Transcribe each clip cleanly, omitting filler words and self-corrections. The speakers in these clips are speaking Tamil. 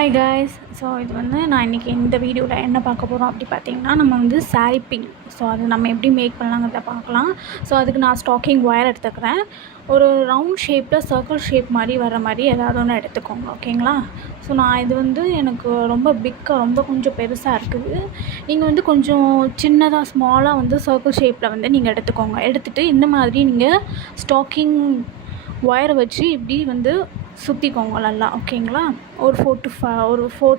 Hi guys. ஸோ இது வந்து நான் இன்றைக்கி இந்த வீடியோவில் என்ன பார்க்க போகிறோம் அப்படி பார்த்தீங்கன்னா, நம்ம வந்து சாரீ பின். ஸோ அது நம்ம எப்படி மேக் பண்ணலாங்கிறத பார்க்கலாம். ஸோ அதுக்கு நான் ஸ்டாக்கிங் ஒயர் எடுத்துக்கிறேன். ஒரு ரவுண்ட் ஷேப்பில் சர்க்கிள் ஷேப் மாதிரி வர மாதிரி ஏதாவது ஒன்று எடுத்துக்கோங்க, ஓகேங்களா? ஸோ நான் இது வந்து எனக்கு ரொம்ப ரொம்ப கொஞ்சம் பெருசாக இருக்குது. நீங்கள் வந்து கொஞ்சம் சின்னதாக ஸ்மாலாக வந்து சர்க்கிள் ஷேப்பில் வந்து நீங்கள் எடுத்துக்கோங்க. எடுத்துகிட்டு இந்த மாதிரி நீங்கள் ஸ்டாக்கிங் ஒயரை வச்சு இப்படி வந்து சுற்றிக்கோங்க நல்லா, ஓகேங்களா? ஒரு 4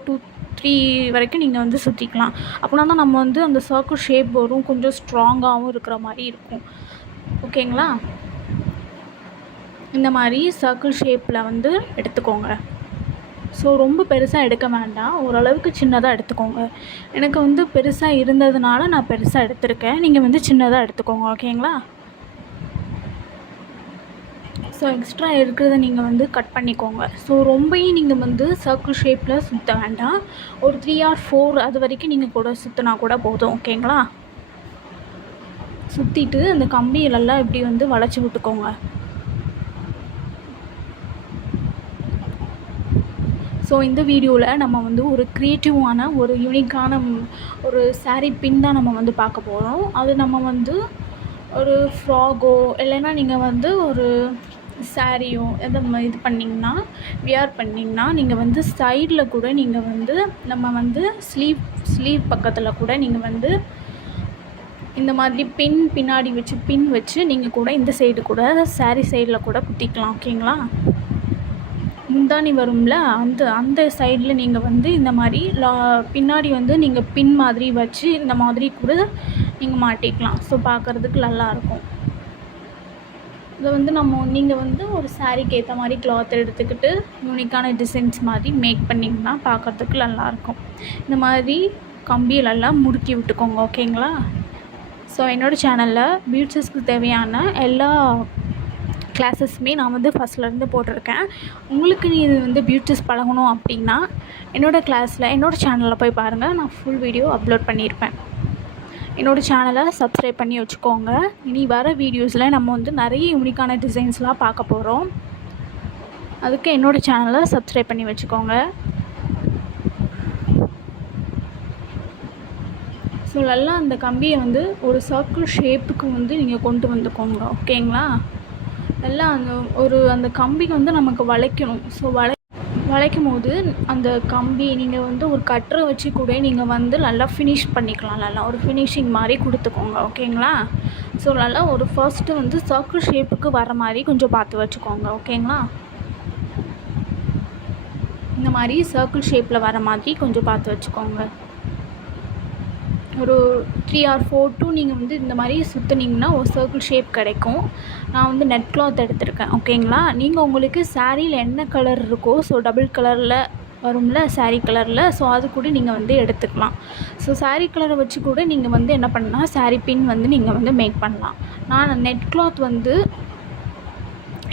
to 3 வரைக்கும் நீங்கள் வந்து சுற்றிக்கலாம். அப்படின்னா தான் நம்ம வந்து அந்த சர்க்கிள் ஷேப் வரும், கொஞ்சம் ஸ்ட்ராங்காகவும் இருக்கிற மாதிரி இருக்கும், ஓகேங்களா? இந்த மாதிரி சர்க்கிள் ஷேப்பில் வந்து எடுத்துக்கோங்க. ஸோ ரொம்ப பெருசாக எடுக்க வேண்டாம், ஓரளவுக்கு சின்னதாக எடுத்துக்கோங்க. எனக்கு வந்து பெருசாக இருந்ததுனால நான் பெருசாக எடுத்திருக்கேன். நீங்கள் வந்து சின்னதாக எடுத்துக்கோங்க, ஓகேங்களா? ஸோ எக்ஸ்ட்ரா இருக்கிறத நீங்கள் வந்து கட் பண்ணிக்கோங்க. ஸோ ரொம்பவும் நீங்கள் வந்து சர்க்கிள் ஷேப்பில் சுற்ற வேண்டாம். ஒரு 3 or 4 அது வரைக்கும் நீங்கள் கூட சுற்றினா கூட போதும், ஓகேங்களா? சுற்றிட்டு அந்த கம்பியிலெல்லாம் இப்படி வந்து வளைச்சி விட்டுக்கோங்க. ஸோ இந்த வீடியோவில் நம்ம வந்து ஒரு க்ரியேட்டிவான ஒரு யூனிக்கான ஒரு சாரீ பின் தான் நம்ம வந்து பார்க்க போகிறோம். அது நம்ம வந்து ஒரு ஃப்ராகோ இல்லைன்னா நீங்கள் வந்து ஒரு சாரியோ எதை இது பண்ணிங்கன்னா வியர் பண்ணிங்கன்னா நீங்கள் வந்து சைடில் கூட நீங்கள் வந்து நம்ம வந்து ஸ்லீவ் பக்கத்தில் கூட நீங்கள் வந்து இந்த மாதிரி பின்னாடி வச்சு பின் வச்சு நீங்கள் கூட இந்த சைடு கூட சாரீ சைடில் கூட குத்திக்கலாம், ஓகேங்களா? முந்தானி வரும்ல, அந்த சைடில் நீங்கள் வந்து இந்த மாதிரி பின்னாடி வந்து நீங்கள் பின் மாதிரி வச்சு இந்த மாதிரி கூட நீங்கள் மாட்டிக்கலாம். ஸோ பார்க்குறதுக்கு நல்லாயிருக்கும். இதை வந்து நீங்கள் வந்து ஒரு சாரீக்கு ஏற்ற மாதிரி கிளாத் எடுத்துக்கிட்டு யூனிக்கான டிசைன்ஸ் மாதிரி மேக் பண்ணிங்கன்னா பார்க்குறதுக்கு நல்லாயிருக்கும். இந்த மாதிரி கம்பியிலெல்லாம் முறுக்கி விட்டுக்கோங்க, ஓகேங்களா? ஸோ என்னோடய சேனலில் பியூட்டிஸ்க்கு தேவையான எல்லா கிளாஸஸுமே நான் வந்து ஃபஸ்ட்லேருந்து போட்டிருக்கேன். உங்களுக்கு இது வந்து பியூட்டிஸ் பழகணும் அப்படின்னா என்னோடய சேனலில் போய் பாருங்கள். நான் ஃபுல் வீடியோ அப்லோட் பண்ணியிருப்பேன். என்னோடய சேனலை சப்ஸ்கிரைப் பண்ணி வச்சுக்கோங்க. இனி வர வீடியோஸில் நம்ம வந்து நிறைய யூனிக்கான டிசைன்ஸ்லாம் பார்க்க போகிறோம். அதுக்கு என்னோடய சேனலை சப்ஸ்கிரைப் பண்ணி வச்சுக்கோங்க. ஸோ நல்லா அந்த கம்பியை வந்து ஒரு சர்க்கிள் ஷேப்புக்கு வந்து நீங்கள் கொண்டு வந்துக்கோங்க, ஓகேங்களா? நல்லா அந்த கம்பிக்கு வந்து நமக்கு வளைக்கணும். ஸோ வளைக்கும் போது அந்த கம்பி நீங்கள் வந்து ஒரு கட்டரை வச்சு கூட நீங்கள் வந்து நல்லா ஃபினிஷ் பண்ணிக்கலாம். நல்லா ஒரு ஃபினிஷிங் மாதிரி கொடுத்துக்கோங்க, ஓகேங்களா? ஸோ நல்லா ஒரு ஃபர்ஸ்ட்டு வந்து சர்க்கிள் ஷேப்புக்கு வர மாதிரி கொஞ்சம் பார்த்து வச்சுக்கோங்க, ஓகேங்களா? இந்த மாதிரி சர்க்கிள் ஷேப்பில் வர மாதிரி கொஞ்சம் பார்த்து வச்சுக்கோங்க. ஒரு 3 or 4 நீங்கள் வந்து இந்த மாதிரி சுற்றுனீங்கன்னா ஒரு சர்க்கிள் ஷேப் கிடைக்கும். நான் வந்து நெட் கிளாத் எடுத்திருக்கேன், ஓகேங்களா? நீங்கள் உங்களுக்கு சாரியில் என்ன கலர் இருக்கோ, ஸோ டபுள் கலரில் வரும்ல சாரீ கலரில், ஸோ அது கூட நீங்கள் வந்து எடுத்துக்கலாம். ஸோ சாரீ கலரை வச்சு கூட நீங்கள் வந்து என்ன பண்ணலாம், சாரீ பின் வந்து நீங்கள் வந்து மேக் பண்ணலாம். நான் நெட் கிளாத் வந்து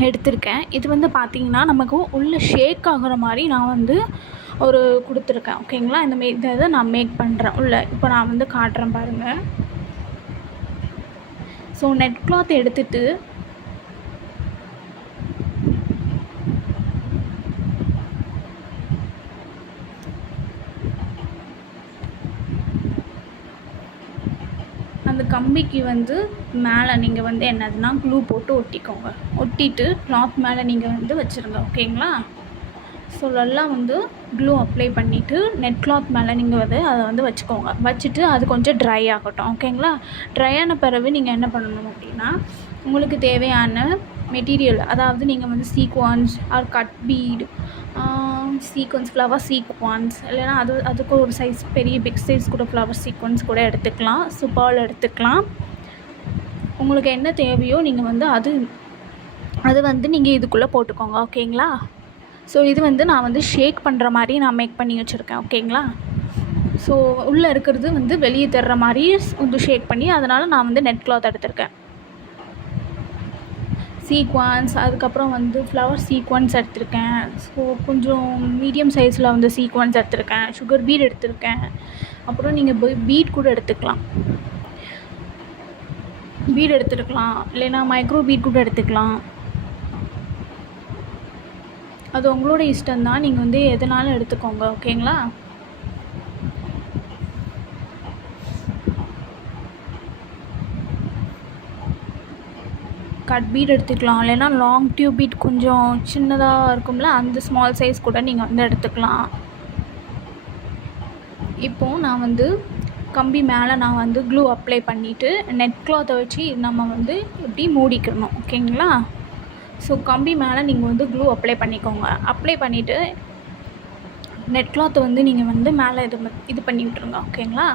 எடுத்திருக்கேன். இது வந்து பார்த்திங்கன்னா நமக்கு உள்ளே ஷேக் ஆகிற மாதிரி நான் வந்து ஒரு கொடுத்துருக்கேன், ஓகேங்களா? இதை நான் மேக் பண்ணுறேன் உள்ளே. இப்போ நான் வந்து காட்டுறேன் பாருங்கள். ஸோ நெட் கிளாத் எடுத்துகிட்டு அந்த கம்பிக்கு வந்து மேலே நீங்கள் வந்து என்னதுன்னா க்ளூ போட்டு ஒட்டிக்கோங்க. ஒட்டிட்டு கிளாத் மேலே நீங்கள் வந்து வச்சுருங்க, ஓகேங்களா? ஸோ நல்லா வந்து க்ளூ அப்ளை பண்ணிவிட்டு நெட் கிளாத் மேலே நீங்கள் வந்து அதை வந்து வச்சுக்கோங்க. வச்சுட்டு அது கொஞ்சம் ட்ரை ஆகட்டும், ஓகேங்களா? ட்ரை ஆன பிறகு நீங்கள் என்ன பண்ணணும் அப்படின்னா, உங்களுக்கு தேவையான மெட்டீரியல், அதாவது நீங்கள் வந்து sequins or cut bead, sequins flower sequins, இல்லைனா அதுக்கு ஒரு சைஸ் பிக் சைஸ் கூட ஃப்ளவர் சீக்வன்ஸ் கூட எடுத்துக்கலாம். பேர்ல் எடுத்துக்கலாம். உங்களுக்கு என்ன தேவையோ நீங்கள் வந்து அது வந்து நீங்கள் இதுக்குள்ளே போட்டுக்கோங்க, ஓகேங்களா? ஸோ இது வந்து நான் வந்து ஷேக் பண்ணுற மாதிரி நான் மேக் பண்ணி வச்சுருக்கேன், ஓகேங்களா? ஸோ உள்ளே இருக்கிறது வந்து வெளியே தர்ற மாதிரி கொஞ்சம் ஷேக் பண்ணி, அதனால் நான் வந்து நெட் கிளாத் எடுத்திருக்கேன். சீக்வன்ஸ், அதுக்கப்புறம் வந்து ஃப்ளவர் சீக்வன்ஸ் எடுத்திருக்கேன். ஸோ கொஞ்சம் மீடியம் சைஸில் வந்து சீக்வன்ஸ் எடுத்திருக்கேன். சுகர் பீட் எடுத்திருக்கேன். அப்புறம் நீங்கள் பீட் கூட எடுத்துக்கலாம். பீட் எடுத்துருக்கலாம், இல்லைன்னா மைக்ரோ பீட் கூட எடுத்துக்கலாம். அது உங்களோட இஷ்டம்தான், நீங்கள் வந்து எதுனாலும் எடுத்துக்கோங்க. ஓகேங்களா? கட் பீட் எடுத்துக்கலாம், இல்லைன்னா லாங் டியூப் பீட் கொஞ்சம் சின்னதாக இருக்கும்ல, அந்த ஸ்மால் சைஸ் கூட நீங்கள் வந்து எடுத்துக்கலாம். இப்போது நான் வந்து கம்பி மேலே நான் வந்து க்ளூ அப்ளை பண்ணிவிட்டு நெட் கிளாத்தை வச்சு நம்ம வந்து இப்படி மூடிக்கணும். ஓகேங்களா? ஸோ கம்பி மேலே நீங்கள் வந்து க்ளூ அப்ளை பண்ணிக்கோங்க. அப்ளை பண்ணிவிட்டு நெட் கிளாத்தை வந்து நீங்கள் வந்து மேலே இது பண்ணி விட்டுருங்க. ஓகேங்களா?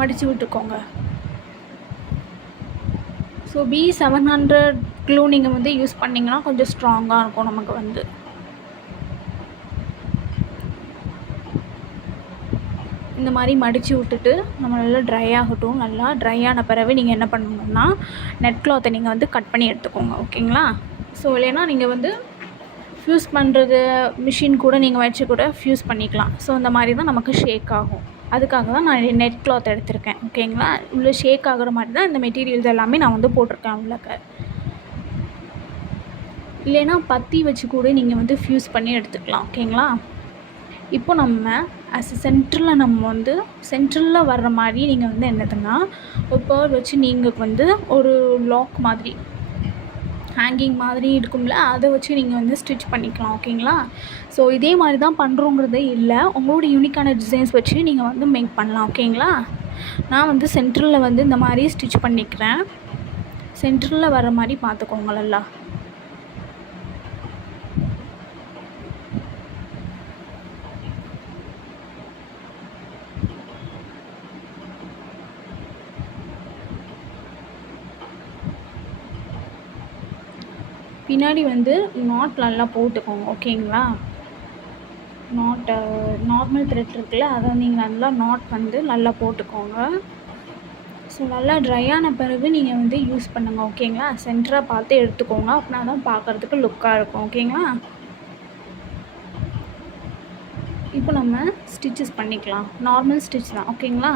மடித்து விட்டுக்கோங்க. ஸோ B700 க்ளூ நீங்கள் வந்து யூஸ் பண்ணிங்கன்னா கொஞ்சம் ஸ்ட்ராங்காக இருக்கும் நமக்கு வந்து. இந்த மாதிரி மடித்து விட்டுட்டு நம்ம நல்லா ட்ரை ஆகட்டும். நல்லா ட்ரை ஆன பிறகு நீங்கள் என்ன பண்ணணும்னா நெட் கிளாத்தை நீங்கள் வந்து கட் பண்ணி எடுத்துக்கோங்க. ஓகேங்களா? ஸோ இல்லைன்னா நீங்கள் வந்து ஃப்யூஸ் பண்ணுறது மிஷின் கூட நீங்கள் வச்சு கூட ஃப்யூஸ் பண்ணிக்கலாம். ஸோ இந்த மாதிரி தான் நமக்கு ஷேக் ஆகும். அதுக்காக தான் நான் நெட் கிளாத் எடுத்திருக்கேன். ஓகேங்களா? உள்ள ஷேக் ஆகிற மாதிரி தான் இந்த மெட்டீரியல்ஸ் எல்லாமே நான் வந்து போட்டிருக்கேன் உள்ளக்க. இல்லைன்னா பத்தி வச்சு கூட நீங்கள் வந்து ஃப்யூஸ் பண்ணி எடுத்துக்கலாம். ஓகேங்களா? இப்போ நம்ம சென்டரில் நம்ம வந்து சென்டரில் வர்ற மாதிரி நீங்கள் வந்து என்னதுன்னா ஒரு பேர்ல் வச்சு நீங்கள் வந்து ஒரு லாக் மாதிரி ஹேங்கிங் மாதிரி இருக்கும்ல, அதை வச்சு நீங்கள் வந்து ஸ்டிச் பண்ணிக்கலாம். ஓகேங்களா? ஸோ இதே மாதிரி தான் பண்ணுறோங்கிறதே இல்லை, உங்களோட யூனிக்கான டிசைன்ஸ் வச்சு நீங்கள் வந்து மேக் பண்ணலாம். ஓகேங்களா? நான் வந்து சென்டரில் வந்து இந்த மாதிரி ஸ்டிச் பண்ணிக்கிறேன். சென்டரில் வர மாதிரி பார்த்துக்கோங்க நல்லா. பின்னாடி வந்து நாட் நல்லா போட்டுக்கோங்க. ஓகேங்களா? நார்மல் த்ரெட் இருக்குல்ல, அதை நீங்கள் நல்லா நாட் வந்து நல்லா போட்டுக்கோங்க. ஸோ நல்லா ட்ரை ஆன பிறகு நீங்கள் வந்து யூஸ் பண்ணுங்கள். ஓகேங்களா? சென்டராக பார்த்து எடுத்துக்கோங்க, அப்படின்னா தான் பார்க்குறதுக்கு லுக்காக இருக்கும். ஓகேங்களா? இப்போ நம்ம ஸ்டிச்சஸ் பண்ணிக்கலாம். நார்மல் ஸ்டிச் தான். ஓகேங்களா?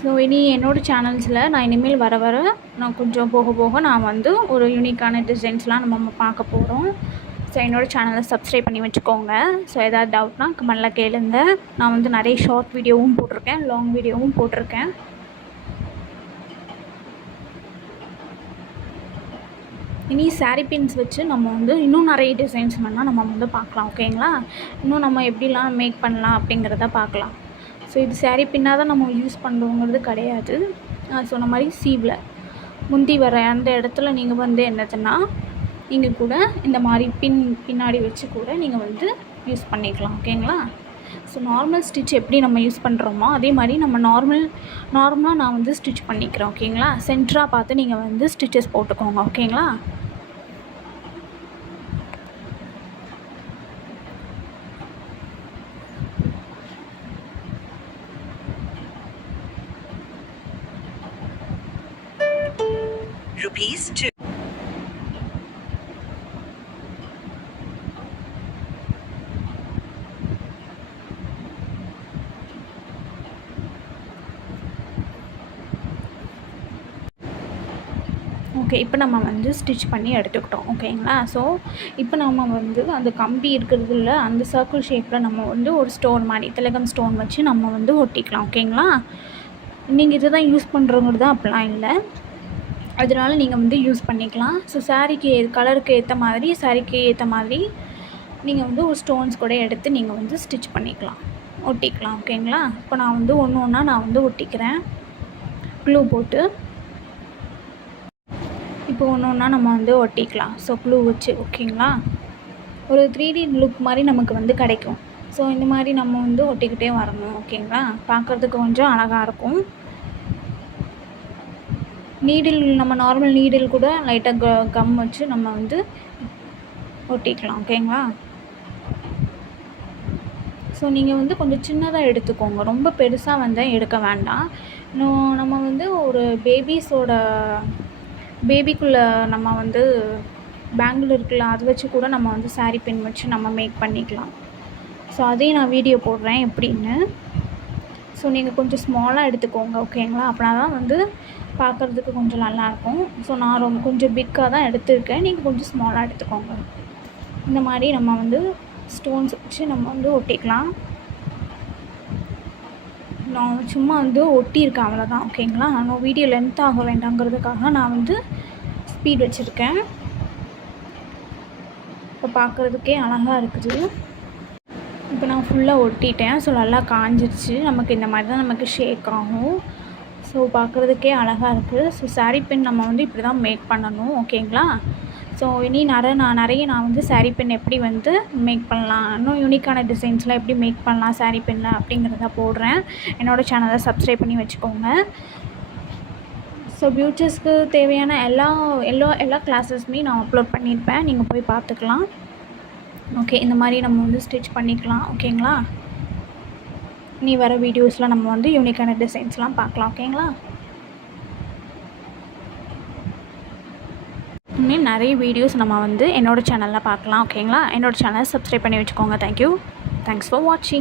ஸோ இனி என்னோடய சேனல்ஸில் நான் இனிமேல் வர நான் கொஞ்சம் போக நான் வந்து ஒரு யூனிக்கான டிசைன்ஸ்லாம் நம்ம பார்க்க போகிறோம். ஸோ என்னோடய சேனலை சப்ஸ்கிரைப் பண்ணி வச்சுக்கோங்க. ஸோ எதாவது டவுட்னா கமெண்ட்டில் கேளுங்க. நான் வந்து நிறைய ஷார்ட் வீடியோவும் போட்டிருக்கேன், லாங் வீடியோவும் போட்டிருக்கேன். இனி சாரீ பின்ஸ் வச்சு நம்ம வந்து இன்னும் நிறைய டிசைன்ஸ் வேணால் நம்ம வந்து பார்க்கலாம். ஓகேங்களா? இன்னும் நம்ம எப்படிலாம் மேக் பண்ணலாம் அப்படிங்கிறத பார்க்கலாம். ஸோ இது சாரீ பின்னாக தான் நம்ம யூஸ் பண்ணுறோங்கிறது கிடையாது. சொன்ன மாதிரி சீவில் முந்தி வர அந்த இடத்துல நீங்கள் வந்து என்னதுன்னா நீங்கள் கூட இந்த மாதிரி பின்னாடி வச்சு கூட நீங்கள் வந்து யூஸ் பண்ணிக்கலாம். ஓகேங்களா? ஸோ நார்மல் ஸ்டிச் எப்படி நம்ம யூஸ் பண்ணுறோமோ அதே மாதிரி நம்ம நார்மலாக நான் வந்து ஸ்டிச் பண்ணிக்கிறேன். ஓகேங்களா? சென்டராக பார்த்து நீங்கள் வந்து ஸ்டிச்சஸ் போட்டுக்கோங்க. ஓகேங்களா? ₹2. ஓகே, இப்போ நம்ம வந்து ஸ்டிச் பண்ணி எடுத்துக்கிட்டோம். ஓகேங்களா? ஸோ இப்போ நம்ம வந்து அந்த கம்பி இருக்கிறதுல அந்த சர்க்கிள் ஷேப்பில் நம்ம வந்து ஒரு ஸ்டோன் மாதிரி திலகம் ஸ்டோன் வச்சு நம்ம வந்து ஒட்டிக்கலாம். ஓகேங்களா? நீங்கள் இதை தான் யூஸ் பண்ணுறவங்கிறது அப்படிலாம் இல்லை, அதனால நீங்கள் வந்து யூஸ் பண்ணிக்கலாம். ஸோ சாரீக்கு கலருக்கு ஏற்ற மாதிரி சாரீக்கு ஏற்ற மாதிரி நீங்கள் வந்து ஒரு ஸ்டோன்ஸ் கூட எடுத்து நீங்கள் வந்து ஸ்டிச் பண்ணிக்கலாம், ஒட்டிக்கலாம். ஓகேங்களா? இப்போ நான் வந்து ஒன்று ஒன்றா நான் வந்து ஒட்டிக்கிறேன் க்ளூ போட்டு. இப்போ ஒன்று ஒன்றா நம்ம வந்து ஒட்டிக்கலாம். ஸோ க்ளூ வச்சு. ஓகேங்களா? ஒரு 3D லுக் மாதிரி நமக்கு வந்து கிடைக்கும். ஸோ இந்த மாதிரி நம்ம வந்து ஒட்டிக்கிட்டே வரணும். ஓகேங்களா? பார்க்குறதுக்கு கொஞ்சம் அழகாக இருக்கும். நீடில் நம்ம நார்மல் நீடில் கூட லைட்டாக கம் வச்சு நம்ம வந்து ஒட்டிக்கலாம். ஓகேங்களா? ஸோ நீங்கள் வந்து கொஞ்சம் சின்னதாக எடுத்துக்கோங்க, ரொம்ப பெருசாக வந்து எடுக்க வேண்டாம். இன்னும் நம்ம வந்து ஒரு பேபிக்குள்ளே நம்ம வந்து பேங்கிள் இருக்குல்ல, அது வச்சு கூட நம்ம வந்து சாரீ பின் வச்சு நம்ம மேக் பண்ணிக்கலாம். ஸோ அதையும் நான் வீடியோ போடுறேன் எப்படின்னு. ஸோ நீங்கள் கொஞ்சம் ஸ்மாலாக எடுத்துக்கோங்க, ஓகேங்களா? அப்படின்னா தான் வந்து பார்க்குறதுக்கு கொஞ்சம் நல்லாயிருக்கும். ஸோ நான் கொஞ்சம் பிக்காக தான் எடுத்திருக்கேன், நீங்கள் கொஞ்சம் ஸ்மாலாக எடுத்துக்கோங்க. இந்த மாதிரி நம்ம வந்து ஸ்டோன்ஸ் வச்சு நம்ம வந்து ஒட்டிக்கலாம். நான் சும்மா வந்து ஒட்டியிருக்கேன், அவ்வளோதான், ஓகேங்களா? நான் வீடியோ லென்த் ஆக வேண்டாங்கிறதுக்காக நான் வந்து ஸ்பீட் வச்சுருக்கேன். இப்போ பார்க்குறதுக்கே அழகாக இருக்குது. இப்போ நான் ஃபுல்லாக ஒட்டிட்டேன். ஸோ நல்லா காஞ்சிருச்சு. நமக்கு இந்த மாதிரி தான் நமக்கு ஷேக் ஆகும். ஸோ பார்க்குறதுக்கே அழகாக இருக்குது. ஸோ சாரீ பின் நம்ம வந்து இப்படி தான் மேக் பண்ணணும், ஓகேங்களா? ஸோ இனி நிறைய நான் வந்து சாரீ பின் எப்படி வந்து மேக் பண்ணலாம், இன்னும் யூனிக்கான டிசைன்ஸ்லாம் எப்படி மேக் பண்ணலாம் சாரீ பின்னில் அப்படிங்கிறத போடுறேன். என்னோடய சேனலை சப்ஸ்கிரைப் பண்ணி வச்சுக்கோங்க. ஸோ பியூட்டிஸ்க்கு தேவையான எல்லா கிளாஸஸுமே நான் அப்லோட் பண்ணியிருப்பேன், நீங்கள் போய் பார்த்துக்கலாம். ஓகே, இந்த மாதிரி நம்ம வந்து ஸ்டிச் பண்ணிக்கலாம், ஓகேங்களா? இனி வர வீடியோஸில் நம்ம வந்து யூனிக்கான டிசைன்ஸ்லாம் பார்க்கலாம், ஓகேங்களா? இன்னும் நிறைய வீடியோஸ் நம்ம வந்து என்னோடய சேனலில் பார்க்கலாம், ஓகேங்களா? என்னோடய சேனலை சப்ஸ்கிரைப் பண்ணி வச்சுக்கோங்க. தேங்க்ஸ் ஃபார் வாட்சிங்.